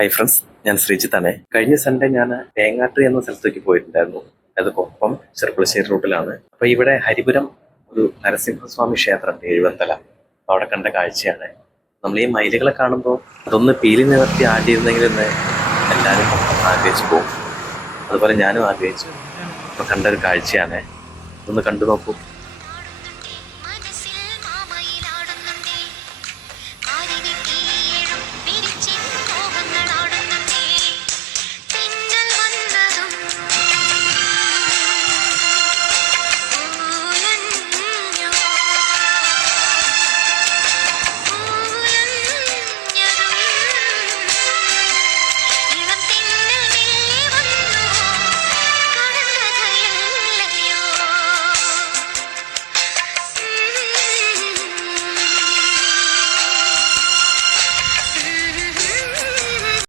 Hi friends, ഞാൻ ശ്രീജിത്താണ്. കഴിഞ്ഞ Sunday ഞാൻ തേങ്ങാട്ട് എന്ന സ്ഥലത്തേക്ക് പോയിട്ടുണ്ടായിരുന്നു. അത് കൊപ്പം ചെറുപ്പുളശ്ശേരി റൂട്ടിലാണ്. അപ്പോൾ ഇവിടെ ഹരിപുരം ഒരു നരസിംഹസ്വാമി ക്ഷേത്രം എഴുവത്തല, അവിടെ കണ്ട കാഴ്ചയാണ്. നമ്മൾ ഈ മയിലുകളെ കാണുമ്പോൾ അതൊന്ന് പീലി നിവർത്തി ആടിയിരുന്നെങ്കിലെന്ന് എല്ലാവരും ആഗ്രഹിച്ചു പോകും. അതുപോലെ ഞാനും ആഗ്രഹിച്ചു. അപ്പോൾ കണ്ട ഒരു കാഴ്ചയാണ്, ഒന്ന് കണ്ടു നോക്കൂ.